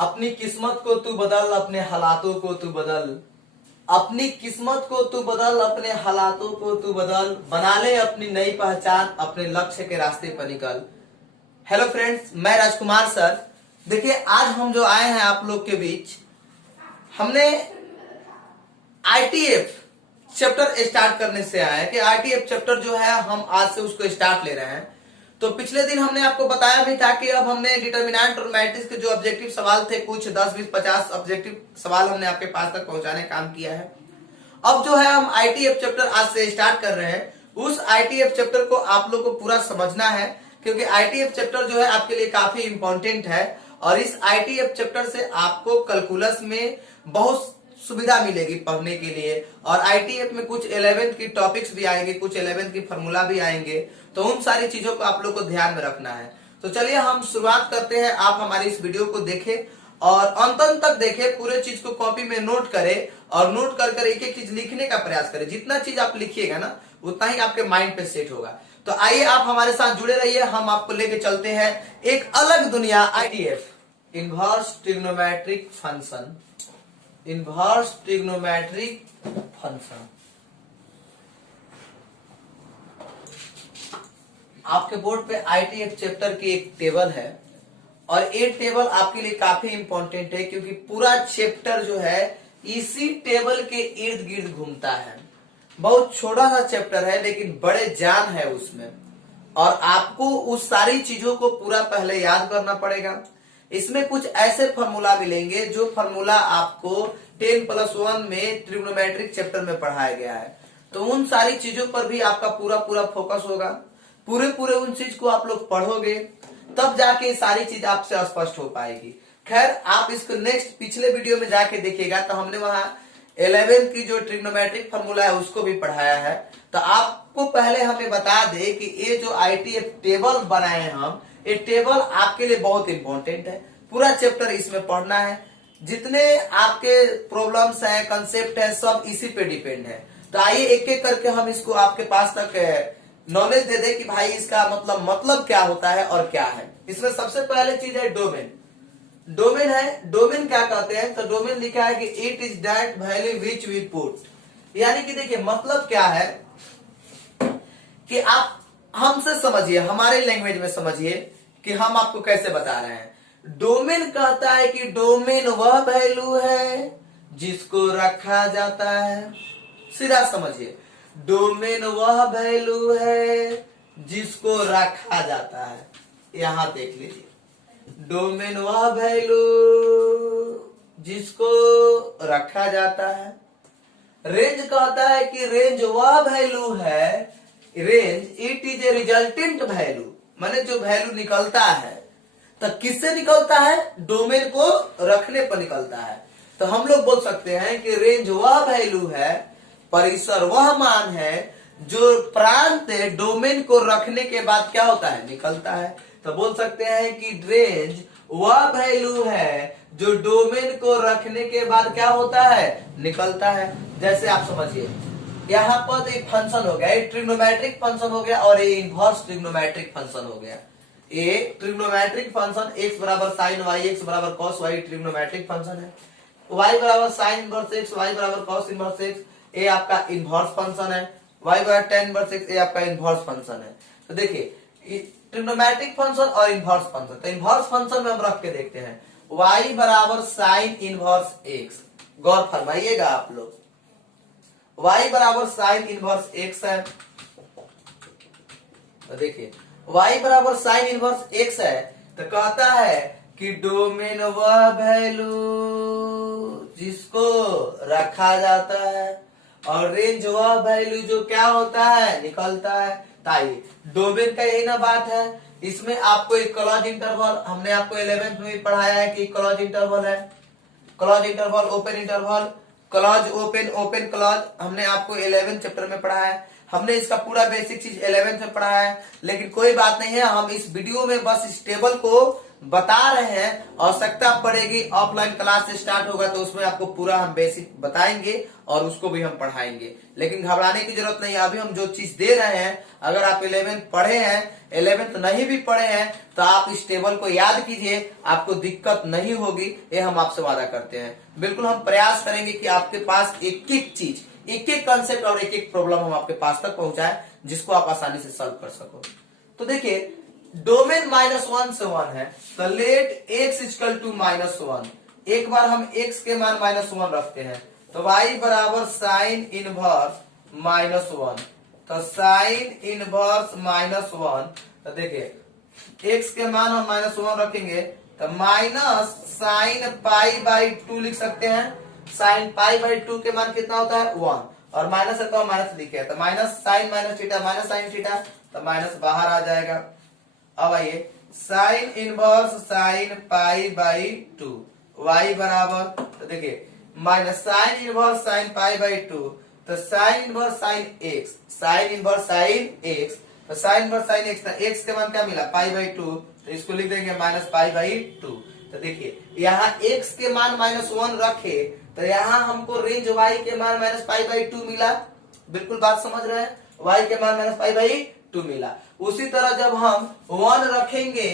अपनी किस्मत को तू बदल, अपने हालातों को तू बदल। अपनी किस्मत को तू बदल, अपने हालातों को तू बदल। बना ले अपनी नई पहचान, अपने लक्ष्य के रास्ते पर निकल। हेलो फ्रेंड्स, मैं राजकुमार सर। देखिए, आज हम जो आए हैं आप लोग के बीच, हमने आईटीएफ चैप्टर स्टार्ट करने से आए हैं कि आईटीएफ चैप्टर जो है हम आज से उसको स्टार्ट ले रहे हैं। तो पिछले दिन हमने आपको बताया भी था कि अब हमने डिटर्मिनेंट और मैट्रिक्स के जो ऑब्जेक्टिव सवाल थे, कुछ 10, 20, 50 ऑब्जेक्टिव सवाल हमने आपके पास तक पहुंचाने का काम किया है। अब जो है हम आईटीएफ चैप्टर आज से स्टार्ट कर रहे हैं। उस आईटीएफ चैप्टर को आप लोग को पूरा समझना है, क्योंकि आईटीएफ चैप्टर जो है आपके लिए काफी इंपॉर्टेंट है। और इस आईटीएफ चैप्टर से आपको कैलकुलस में बहुत सुविधा मिलेगी पढ़ने के लिए। और आईटीएफ में कुछ 11th की टॉपिक्स भी आएंगे, कुछ 11th की फॉर्मूला भी आएंगे। तो उन सारी चीजों को आप लोग को ध्यान में रखना है। तो चलिए हम शुरुआत करते हैं। आप हमारी इस वीडियो को देखें और अंत तक देखें, पूरे चीज को कॉपी में नोट करें और नोट कर कर एक एक चीज लिखने का प्रयास करें। जितना चीज आप लिखिएगा ना, उतना ही आपके माइंड पे सेट होगा। तो आइए आप हमारे साथ जुड़े रहिए, हम आपको लेके चलते हैं एक अलग दुनिया। ITF, inverse trigonometric function. Inverse trigonometric function आपके बोर्ड पे आईटीएफ चैप्टर की एक टेबल है, और ये टेबल आपके लिए काफी इंपॉर्टेंट है, क्योंकि पूरा चैप्टर जो है इसी टेबल के इर्द गिर्द घूमता है। बहुत छोटा सा चैप्टर है, लेकिन बड़े ज्ञान है उसमें, और आपको उस सारी चीजों को पूरा पहले याद करना पड़ेगा। इसमें कुछ ऐसे फॉर्मूला मिलेंगे जो फॉर्मूला आपको 10+1 में ट्रिग्नोमेट्रिक चैप्टर में पढ़ाया गया है। तो उन सारी चीजों पर भी आपका पूरा पूरा फोकस होगा। पूरे उन चीज को आप लोग पढ़ोगे, तब जाके सारी चीज आपसे स्पष्ट हो पाएगी। खैर, आप इसको नेक्स्ट पिछले वीडियो में जाके देखिएगा, तो हमने वहां 11th की जो ट्रिग्नोमेट्रिक फॉर्मूला है उसको भी पढ़ाया है। तो आपको पहले हमें बता दे कि ये जो आईटीएफ टेबल बनाए हैं हम, ये टेबल आपके लिए बहुत इंपॉर्टेंट है। पूरा चैप्टर इसमें पढ़ना है। जितने आपके प्रॉब्लम्स हैं, कंसेप्ट है, सब इसी पे डिपेंड है। तो आइए एक एक करके हम इसको आपके पास तक नॉलेज दे दे कि भाई इसका मतलब क्या होता है और क्या है। इसमें सबसे पहले चीज है डोमेन। डोमेन है, डोमेन क्या कहते हैं? तो डोमेन लिखा है कि it is that value which we put. यानी कि देखिए, मतलब क्या है कि आप हमसे समझिए, हमारे लैंग्वेज में समझिए कि हम आपको कैसे बता रहे हैं। डोमेन कहता है कि डोमेन वह वैल्यू है जिसको रखा जाता है। सीधा समझिए, डोमेन वह वैल्यू है जिसको रखा जाता है। यहां देख लीजिए, डोमेन वह वैल्यू जिसको रखा जाता है। रेंज कहता है कि रेंज वह वैल्यू है, range it is a resultant value, माने जो वैल्यू निकलता है। तो किससे निकलता है? डोमेन को रखने पर निकलता है। तो हम लोग बोल सकते हैं कि रेंज वह वैल्यू है, परिसर वह मान है जो प्रांत डोमेन को रखने के बाद क्या होता है? निकलता है। तो बोल सकते हैं कि रेंज वह वैल्यू है जो डोमेन को रखने के बाद क्या होता है? निकलता है। जैसे आप समझिए, यहाँ पर एक फंक्शन हो गया, एक ट्रिग्नोमेट्रिक फंक्शन हो गया और एक इनवर्स ट्रिग्नोमेट्रिक फंक्शन हो गया। एक ट्रिग्नोमेट्रिक फंक्शन x बराबर साइन y, x बराबर कॉस y ट्रिग्नोमेट्रिक फंक्शन है। y बराबर साइन इनवर्स x, y बराबर कॉस इनवर्स x, ये आपका इनवर्स फंक्शन है। y बराबर tan इनवर्स x, ये आपका इनवर्स फंक्शन है। तो देखिए, ट्रिग्नोमेट्रिक फंक्शन और इनवर्स फंक्शन। तो इनवर्स फंक्शन में हम रख के देखते हैं, y बराबर साइन इनवर्स x। गौर फरमाइएगा आप लोग, y बराबर साइन इनवर्स x है। तो देखिए, y बराबर साइन इनवर्स x है, तो कहता है कि डोमेन वह वैल्यू जिसको रखा जाता है, और रेंज वह वैल्यू जो क्या होता है? निकलता है। ताई डोमेन का यही ना बात है। इसमें आपको एक क्लोज इंटरवल, हमने आपको 11th में भी पढ़ाया है कि क्लोज इंटरवल है, close interval, open interval, close open, open close, हमने आपको 11th चैप्टर में पढ़ा है। हमने इसका पूरा बेसिक चीज 11th में पढ़ा है। लेकिन कोई बात नहीं है, हम इस वीडियो में बस इस टेबल को बता रहे हैं, आवश्यकता पड़ेगी ऑफलाइन क्लास से स्टार्ट होगा तो उसमें आपको पूरा हम बेसिक बताएंगे और उसको भी हम पढ़ाएंगे। लेकिन घबराने की जरूरत नहीं है, अभी हम जो चीज दे रहे हैं, अगर आप 11th पढ़े हैं, 11th नहीं भी पढ़े हैं तो आप इस टेबल को याद कीजिए, आपको दिक्कत नहीं होगी, ये हम आपसे वादा करते हैं। बिल्कुल हम प्रयास करेंगे कि आपके पास एक एक चीज, एक एक कंसेप्ट और एक एक प्रॉब्लम हम आपके पास तक पहुंचाएं जिसको आप आसानी से सॉल्व कर सको। तो देखिए डोमेन -1 से 1 है, तो लेट x इक्वल टू -1। एक बार हम x के मान -1 रखते हैं तो y बराबर साइन इनवर्स -1, तो साइन इनवर्स -1, तो देखिए x के मान हम -1 रखेंगे तो माइनस साइन π/2 लिख सकते हैं। साइन π/2 के मान कितना होता है 1, और माइनस है तो माइनस लिखे तो minus sine minus theta minus sine theta, तो माइनस बाहर आ जाएगा। अब आइए साइन इनवर्स साइन π/2 y बराबर, तो देखिए माइनस साइन इनवर्स साइन π/2, तो sine inverse sine x, sine inverse sine x, तो साइन इनवर्स साइन x, तो x के मान क्या मिला π/2, तो इसको लिख देंगे माइनस π/2। तो देखिए यहाँ x के मान -1 रखे तो यहाँ हमको रेंज y के मान -π/2 मिला। बिल्कुल बात समझ रहे हैं, y के मान -π/2 मिला। उसी तरह जब हम 1 रखेंगे,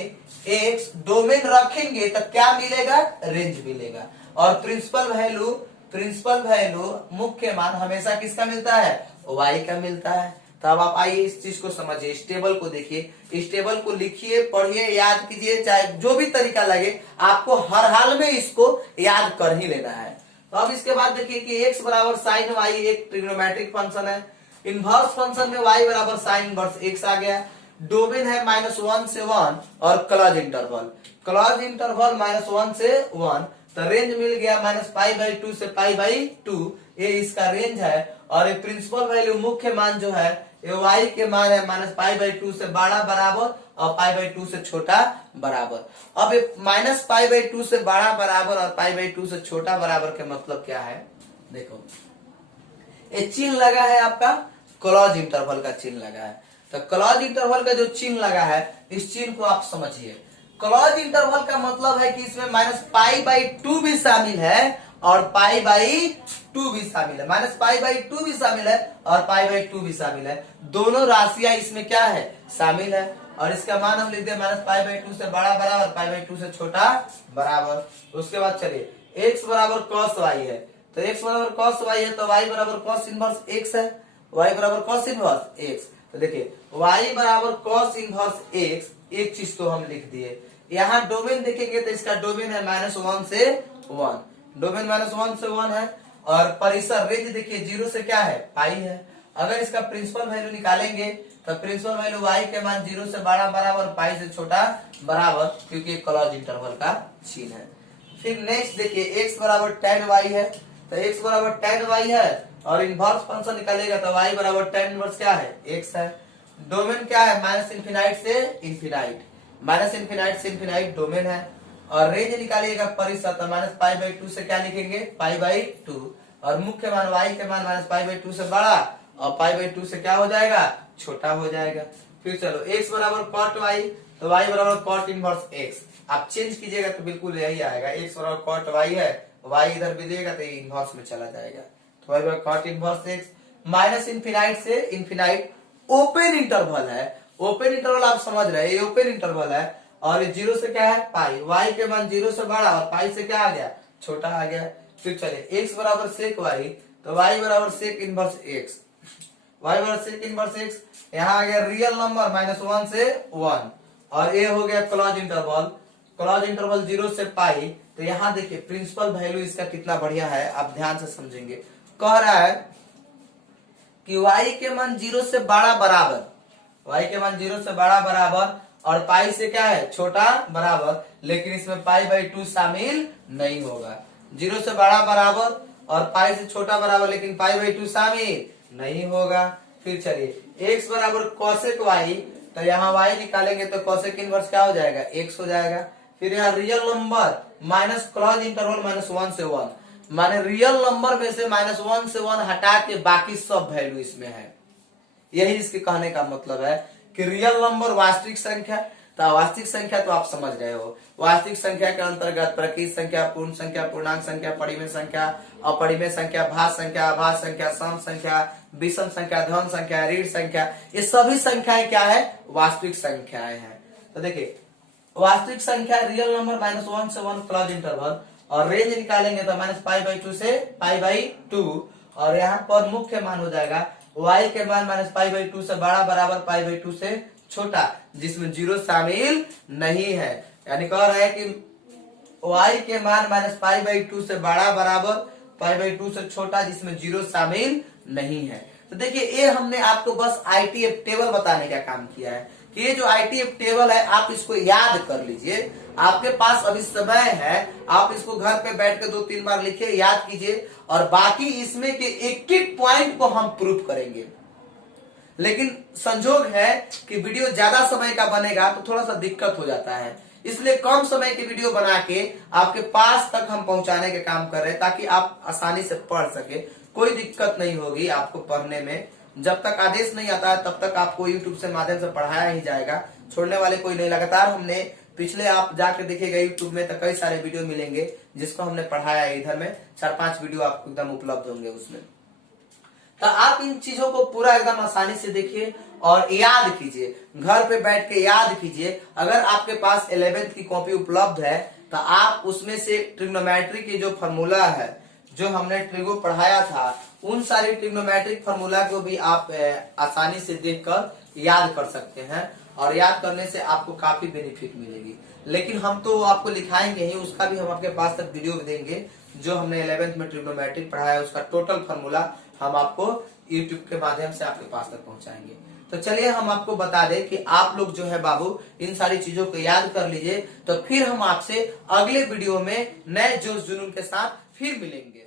x डोमेन रखेंगे तो क्या मिलेगा, रेंज मिलेगा। और प्रिंसिपल वैल्यू मुख्य मान हमेशा किसका मिलता है, y का मिलता है। तो अब आप आइए इस चीज को समझिए, इस टेबल को देखिए, इस टेबल को लिखिए, पढ़िए, याद कीजिए, चाहे जो भी तरीका लगे आपको हर हाल में इसको याद कर ही लेना है। तो अब इसके बाद देखिए कि x बराबर साइन y एक ट्रिग्नोमेट्रिक फंक्शन है, इनवर्स फंक्शन में y बराबर साइन इनवर्स x आ गया, डोमेन है -1 से 1 और क्लोज इंटरवल -1 से 1, तो रेंज मिल गया -π/2 से π/2, ये इसका रेंज है। और ये प्रिंसिपल वैल्यू मुख्य मान जो है ये y के मान है -π/2 से बड़ा बराबर और π/2 से छोटा बराबर। अब ये -π/2 से बड़ा बराबर और π/2 से छोटा बराबर के मतलब क्या है, देखो ये चिन्ह लगा है आपका, क्लोज इंटरवल का चिन्ह लगा है। तो क्लोज इंटरवल का जो चिन्ह लगा है इस चिन्ह को आप समझिए। क्लोज इंटरवल का मतलब है कि इसमें -π/2 भी शामिल है और π/2 भी शामिल है, -π/2 भी शामिल है और π/2 भी शामिल है, दोनों राशियां इसमें क्या है, शामिल है। और इसका मान हम लिख दे -π/2 से बड़ा बराबर π/2 से छोटा बराबर। उसके बाद चलिए x बराबर cos y है, तो x बराबर cos y है तो y बराबर cos इनवर्स x है, y बराबर cos इनवर्स x। तो देखिए y बराबर cos इनवर्स x, एक चीज तो हम लिख दिए। यहाँ डोमेन देखेंगे तो इसका डोमेन है -1 से 1, डोमेन -1 से 1 है। और परिसर रेंज देखिए 0 से क्या है, पाई है। अगर इसका प्रिंसिपल वैल्यू निकालेंगे तो प्रिंसिपल वैल्यू y के मान 0 से बड़ा बराबर पाई से छोटा बराबर, क्योंकि क्लोज इंटरवल का चिन्ह है। फिर नेक्स्ट देखिए x बराबर tan y है, तो x बराबर tan y है और इनवर्स फंक्शन निकालेगा तो y बराबर tan इनवर्स क्या है, x है। डोमेन क्या है, -∞ से इन्फिनाइट, -∞ से इन्फिनाइट डोमेन है। और रेंज निकालिएगा परिसर, तो -π/2 से क्या लिखेंगे, π/2, और मुख्य मान y के मान -π/2 से बड़ा और π/2 से क्या हो जाएगा, छोटा हो जाएगा। फिर चलो x बराबर cot y, तो y बराबर cot इनवर्स x, आप चेंज कीजिएगा तो बिल्कुल यही आएगा, x बराबर cot y है, y इधर भी देगा तो इनवर्स में चला जाएगा, तो y बराबर cot इनवर्स x। -∞ से इन्फिनाइट ओपन इंटरवल है, ओपन इंटरवल आप समझ रहे हैं, ये ओपन इंटरवल है और ये 0 से क्या है, पाई, y के मान 0 से बड़ा और पाई से क्या आ गया, छोटा आ गया। फिर चलिए x बराबर sec y, तो y बराबर sec इनवर्स x, y बराबर sec इनवर्स x। यहाँ आ गया रियल नंबर -1 से 1 और ये हो गया क्लोज इंटरवल 0 से पाई। तो यहाँ देखिए प्रिंसिपल वैल्यू इसका कितना बढ़िया है, आप ध्यान से समझेंगे। कह रहा है कि y के मान 0 से बड़ा बराबर, y के मान 0 से बड़ा बराबर और पाई से क्या है, छोटा बराबर, लेकिन इसमें π/2 शामिल नहीं होगा। 0 से बड़ा बराबर और पाई से छोटा बराबर, लेकिन π/2 शामिल नहीं होगा। फिर चलिए x बराबर cosec y, तो यहाँ y निकालेंगे तो cosec इनवर्स क्या हो जाएगा, x हो जाएगा। फिर यहाँ real number minus close interval -1 से 1, माने रियल नंबर में से -1 से 1 हटा के बाकी सब वैल्यू इसमें है। यही इसके कहने का मतलब है कि रियल नंबर वास्तविक संख्या, तो अवास्तविक संख्या तो आप समझ रहे हो, वास्तविक संख्या के अंतर्गत प्रकृत संख्या, पूर्ण संख्या, पूर्णांक संख्या, परिमेय संख्या, अपरिमेय संख्या, भाज्य संख्या, अभाज्य संख्या, सम संख्या, विषम संख्या, धन संख्या, ऋण संख्या, ये सभी संख्याएं क्या है, वास्तविक संख्याएं हैं। तो देखिए वास्तविक संख्या रियल नंबर -1 से 1 क्लोज इंटरवल, और रेंज निकालेंगे तो -π/2 से π/2, और यहाँ पर मुख्य मान हो जाएगा y के मान -π/2 से बड़ा बराबर π/2 से छोटा, जिसमें 0 शामिल नहीं है। यानी कह रहा है कि y के मान -π/2 से बड़ा बराबर π/2 से छोटा, जिसमें 0 शामिल नहीं है। तो देखिए ये हमने आपको बस ITF टेबल बताने का काम किया है कि ये जो ITF टेबल है आप इसको याद कर लीजिए। आपके पास अभी समय है, आप इसको घर पे बैठ के 2-3 बार लिखिए, याद कीजिए, और बाकी इसमें के एक एक पॉइंट को हम प्रूव करेंगे। लेकिन संजोग है कि वीडियो ज्यादा समय का बनेगा तो थोड़ा सा दिक्कत हो जाता है, इसलिए कम समय की वीडियो बना के आपके पास तक हम पहुंचाने के काम कर रहे हैं, ताकि आप आसानी से पढ़ सके, कोई दिक्कत नहीं होगी आपको पढ़ने में। जब तक आदेश नहीं आता है तब तक आपको YouTube से माध्यम से पढ़ाया ही जाएगा, छोड़ने वाले कोई नहीं। लगातार हमने पिछले आप जाके देखिएगा YouTube में तो कई सारे वीडियो मिलेंगे जिसको हमने पढ़ाया है। इधर में 4-5 वीडियो आपको एकदम उपलब्ध होंगे उसमें। तो आप इन चीजों को पूरा एकदम आसानी से देखिए और याद कीजिए, घर पे बैठ के याद कीजिए। अगर आपके पास 11th की कॉपी उपलब्ध है तो आप उसमें से ट्रिग्नोमेट्री की जो फॉर्मूला है, जो हमने ट्रिगो पढ़ाया था, उन सारी ट्रिग्नोमेट्रिक फॉर्मूला को भी आप आसानी से देखकर याद कर सकते हैं, और याद करने से आपको काफी बेनिफिट मिलेगी। लेकिन हम तो आपको लिखाएंगे ही, उसका भी हम आपके पास तक वीडियो देंगे। जो हमने 11th में ट्रिग्नोमेट्रिक पढ़ाया उसका टोटल फॉर्मूला हम आपको YouTube के माध्यम से आपके पास तक पहुंचाएंगे। तो चलिए हम आपको बता दें कि आप लोग जो है बाबू इन सारी चीजों को याद कर लीजिए, तो फिर हम आपसे अगले वीडियो में नए जोश जुनून के साथ फिर मिलेंगे।